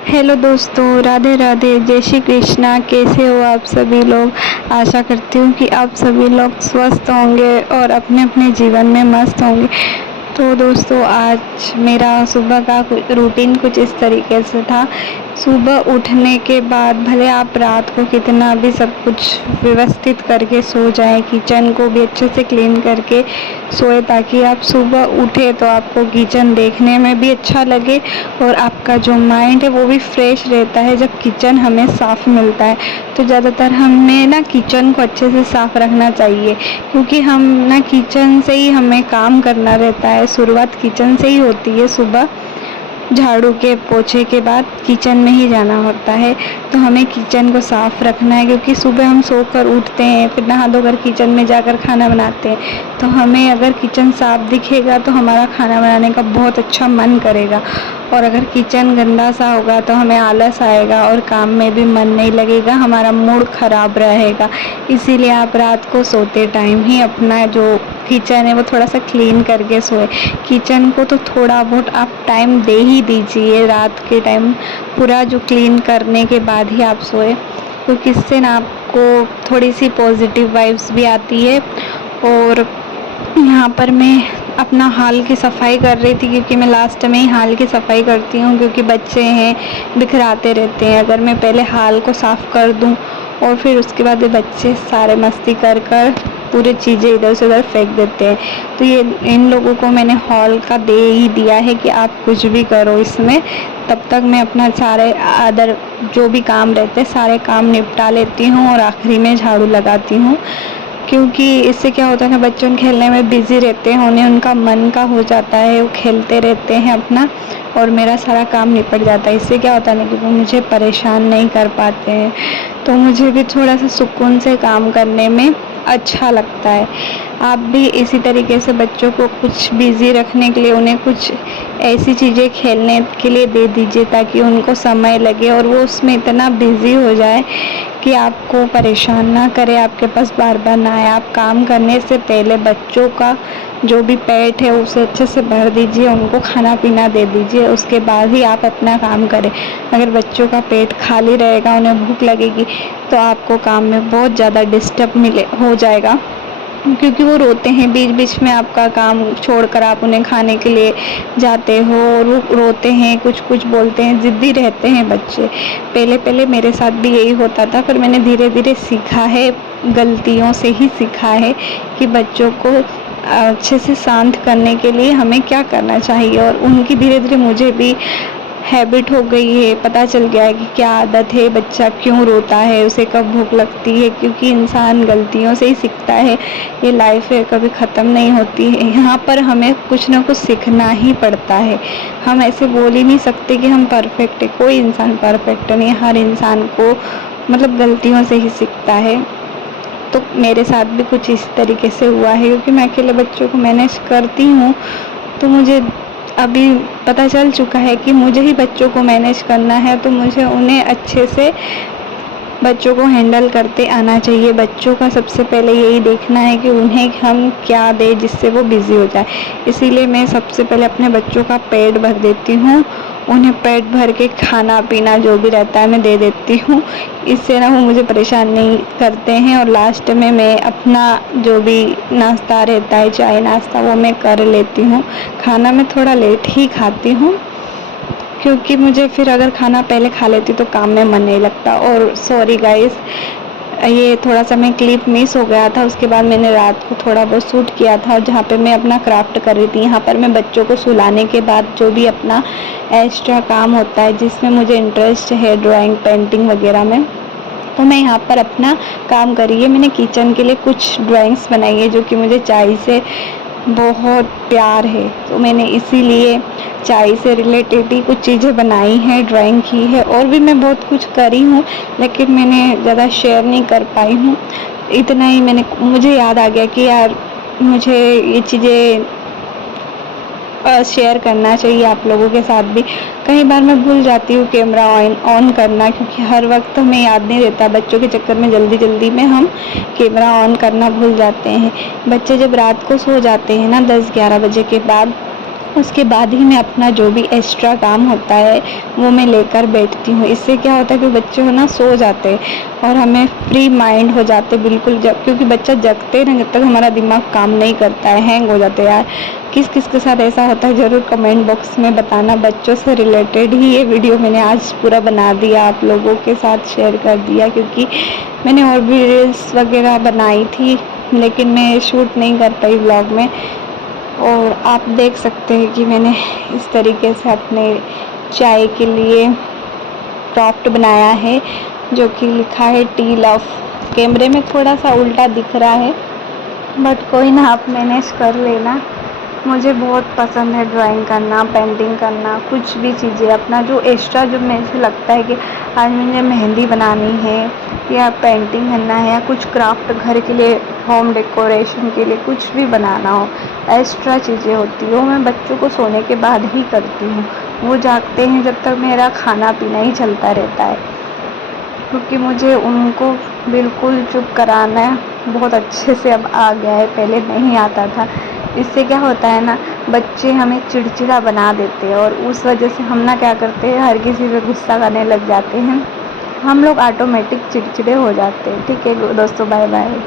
Hello दोस्तों, राधे राधे, जय श्री कृष्णा। कैसे हो आप सभी लोग। आशा करती हूँ कि आप सभी लोग स्वस्थ होंगे और अपने अपने जीवन में मस्त होंगे। तो दोस्तों, आज मेरा सुबह का रूटीन कुछ इस तरीके से था। सुबह उठने के बाद भले आप रात को कितना भी सब कुछ व्यवस्थित करके सो जाएं, किचन को भी अच्छे से क्लीन करके सोए, ताकि आप सुबह उठे तो आपको किचन देखने में भी अच्छा लगे और आपका जो माइंड है वो भी फ्रेश रहता है जब किचन हमें साफ़ मिलता है। तो ज़्यादातर हमें ना किचन को अच्छे से साफ़ रखना चाहिए, क्योंकि हम ना किचन से ही हमें काम करना रहता है। शुरुआत किचन से ही होती है। सुबह झाड़ू के पोछे के बाद किचन में ही जाना होता है। तो हमें किचन को साफ़ रखना है, क्योंकि सुबह हम सोकर उठते हैं, फिर नहा धोकर किचन में जाकर खाना बनाते हैं। तो हमें अगर किचन साफ़ दिखेगा तो हमारा खाना बनाने का बहुत अच्छा मन करेगा, और अगर किचन गंदा सा होगा तो हमें आलस आएगा और काम में भी मन नहीं लगेगा, हमारा मूड ख़राब रहेगा। इसीलिए आप रात को सोते टाइम ही अपना जो किचन है वो थोड़ा सा क्लीन करके सोए। किचन को तो थोड़ा बहुत आप टाइम दे ही दीजिए रात के टाइम, पूरा जो क्लीन करने के बाद ही आप सोए, क्योंकि इससे ना आपको थोड़ी सी पॉजिटिव वाइब्स भी आती है। और यहाँ पर मैं अपना हॉल की सफाई कर रही थी, क्योंकि मैं लास्ट में ही हॉल की सफाई करती हूँ, क्योंकि बच्चे हैं बिखराते रहते हैं। अगर मैं पहले हॉल को साफ़ कर दूँ और फिर उसके बाद ये बच्चे सारे मस्ती कर कर पूरी चीज़ें इधर से उधर फेंक देते हैं। तो ये इन लोगों को मैंने हॉल का दे ही दिया है कि आप कुछ भी करो इसमें, तब तक मैं अपना सारे अदर जो भी काम रहते हैं सारे काम निपटा लेती हूँ और आखिरी में झाड़ू लगाती हूँ। क्योंकि इससे क्या होता है ना, बच्चों खेलने में बिज़ी रहते हैं, उन्हें उनका मन का हो जाता है, वो खेलते रहते हैं अपना, और मेरा सारा काम निपट जाता है। इससे क्या होता है ना कि वो मुझे परेशान नहीं कर पाते हैं, तो मुझे भी थोड़ा सा सुकून से काम करने में अच्छा लगता है। आप भी इसी तरीके से बच्चों को कुछ बिज़ी रखने के लिए उन्हें कुछ ऐसी चीज़ें खेलने के लिए दे दीजिए, ताकि उनको समय लगे और वो उसमें इतना बिज़ी हो जाए कि आपको परेशान ना करे, आपके पास बार बार ना आए। आप काम करने से पहले बच्चों का जो भी पेट है उसे अच्छे से भर दीजिए, उनको खाना पीना दे दीजिए, उसके बाद ही आप अपना काम करें। अगर बच्चों का पेट खाली रहेगा, उन्हें भूख लगेगी, तो आपको काम में बहुत ज़्यादा डिस्टर्ब हो जाएगा, क्योंकि वो रोते हैं बीच बीच में। आपका काम छोड़कर आप उन्हें खाने के लिए जाते हो और वो रोते हैं, कुछ कुछ बोलते हैं, ज़िद्दी रहते हैं बच्चे। पहले पहले मेरे साथ भी यही होता था, पर मैंने धीरे धीरे सीखा है, गलतियों से ही सीखा है कि बच्चों को अच्छे से शांत करने के लिए हमें क्या करना चाहिए। और उनकी धीरे धीरे मुझे भी हैबिट हो गई है, पता चल गया है कि क्या आदत है, बच्चा क्यों रोता है, उसे कब भूख लगती है, क्योंकि इंसान गलतियों से ही सीखता है। ये लाइफ है, कभी ख़त्म नहीं होती है, यहाँ पर हमें कुछ ना कुछ सीखना ही पड़ता है। हम ऐसे बोल ही नहीं सकते कि हम परफेक्ट है, कोई इंसान परफेक्ट नहीं, हर इंसान को मतलब गलतियों से ही सीखता है। तो मेरे साथ भी कुछ इस तरीके से हुआ है, क्योंकि मैं अकेले बच्चों को मैनेज करती हूँ, तो मुझे अभी पता चल चुका है कि मुझे ही बच्चों को मैनेज करना है, तो मुझे उन्हें अच्छे से बच्चों को हैंडल करते आना चाहिए। बच्चों का सबसे पहले यही देखना है कि उन्हें हम क्या दें जिससे वो बिज़ी हो जाए। इसीलिए मैं सबसे पहले अपने बच्चों का पेट भर देती हूँ, उन्हें पेट भर के खाना पीना जो भी रहता है मैं दे देती हूँ। इससे ना वो मुझे परेशान नहीं करते हैं, और लास्ट में मैं अपना जो भी नाश्ता रहता है, चाय नाश्ता, वो मैं कर लेती हूँ। खाना मैं थोड़ा लेट ही खाती हूँ, क्योंकि मुझे फिर अगर खाना पहले खा लेती तो काम में मन नहीं लगता। और सॉरी गाइस, ये थोड़ा सा मैं क्लिप मिस हो गया था, उसके बाद मैंने रात को थोड़ा बहुत शूट किया था, जहाँ पे मैं अपना क्राफ्ट कर रही थी। यहाँ पर मैं बच्चों को सुलाने के बाद जो भी अपना एक्स्ट्रा काम होता है जिसमें मुझे इंटरेस्ट है, ड्राइंग पेंटिंग वगैरह में, तो मैं यहाँ पर अपना काम करी है। मैंने किचन के लिए कुछ ड्राइंग्स बनाई है जो कि मुझे चाय से बहुत प्यार है, तो मैंने इसीलिए चाय से रिलेटेड ही कुछ चीज़ें बनाई हैं, ड्राइंग की है। और भी मैं बहुत कुछ करी हूँ, लेकिन मैंने ज़्यादा शेयर नहीं कर पाई हूँ। इतना ही मुझे याद आ गया कि यार मुझे ये चीज़ें शेयर करना चाहिए आप लोगों के साथ भी। कई बार मैं भूल जाती हूँ कैमरा ऑन करना, क्योंकि हर वक्त हमें याद नहीं रहता। बच्चों के चक्कर में जल्दी जल्दी में हम कैमरा ऑन करना भूल जाते हैं। बच्चे जब रात को सो जाते हैं ना 10-11 बजे के बाद, उसके बाद ही मैं अपना जो भी एक्स्ट्रा काम होता है वो मैं लेकर बैठती हूँ। इससे क्या होता है कि बच्चे हो ना सो जाते हैं और हमें फ्री माइंड हो जाते बिल्कुल, जब क्योंकि बच्चा जगते ना जब तक हमारा दिमाग काम नहीं करता है, हैंग हो जाते हैं यार। किस किस के साथ ऐसा होता है ज़रूर कमेंट बॉक्स में बताना। बच्चों से रिलेटेड ही ये वीडियो मैंने आज पूरा बना दिया, आप लोगों के साथ शेयर कर दिया, क्योंकि मैंने और भी रील्स वगैरह बनाई थी लेकिन मैं शूट नहीं कर पाई व्लॉग में। और आप देख सकते हैं कि मैंने इस तरीके से अपने चाय के लिए क्राफ्ट बनाया है जो कि लिखा है टी लव। कैमरे में थोड़ा सा उल्टा दिख रहा है बट कोई ना, आप मैनेज कर लेना। मुझे बहुत पसंद है ड्राइंग करना, पेंटिंग करना, कुछ भी चीज़ें अपना जो एक्स्ट्रा जो मुझे लगता है कि आज मुझे मेहंदी बनानी है या पेंटिंग करना है या कुछ क्राफ्ट घर के लिए, होम डेकोरेशन के लिए कुछ भी बनाना हो, एक्स्ट्रा चीज़ें होती हो मैं बच्चों को सोने के बाद ही करती हूँ। वो जागते हैं जब तक मेरा खाना पीना ही चलता रहता है, क्योंकि मुझे उनको बिल्कुल चुप कराना बहुत अच्छे से अब आ गया है, पहले नहीं आता था। इससे क्या होता है ना, बच्चे हमें चिड़चिड़ा बना देते हैं और उस वजह से हम ना क्या करते हैं, हर किसी पे गुस्सा करने लग जाते हैं, हम लोग ऑटोमेटिक चिड़चिड़े हो जाते हैं। ठीक है दोस्तों, बाय बाय।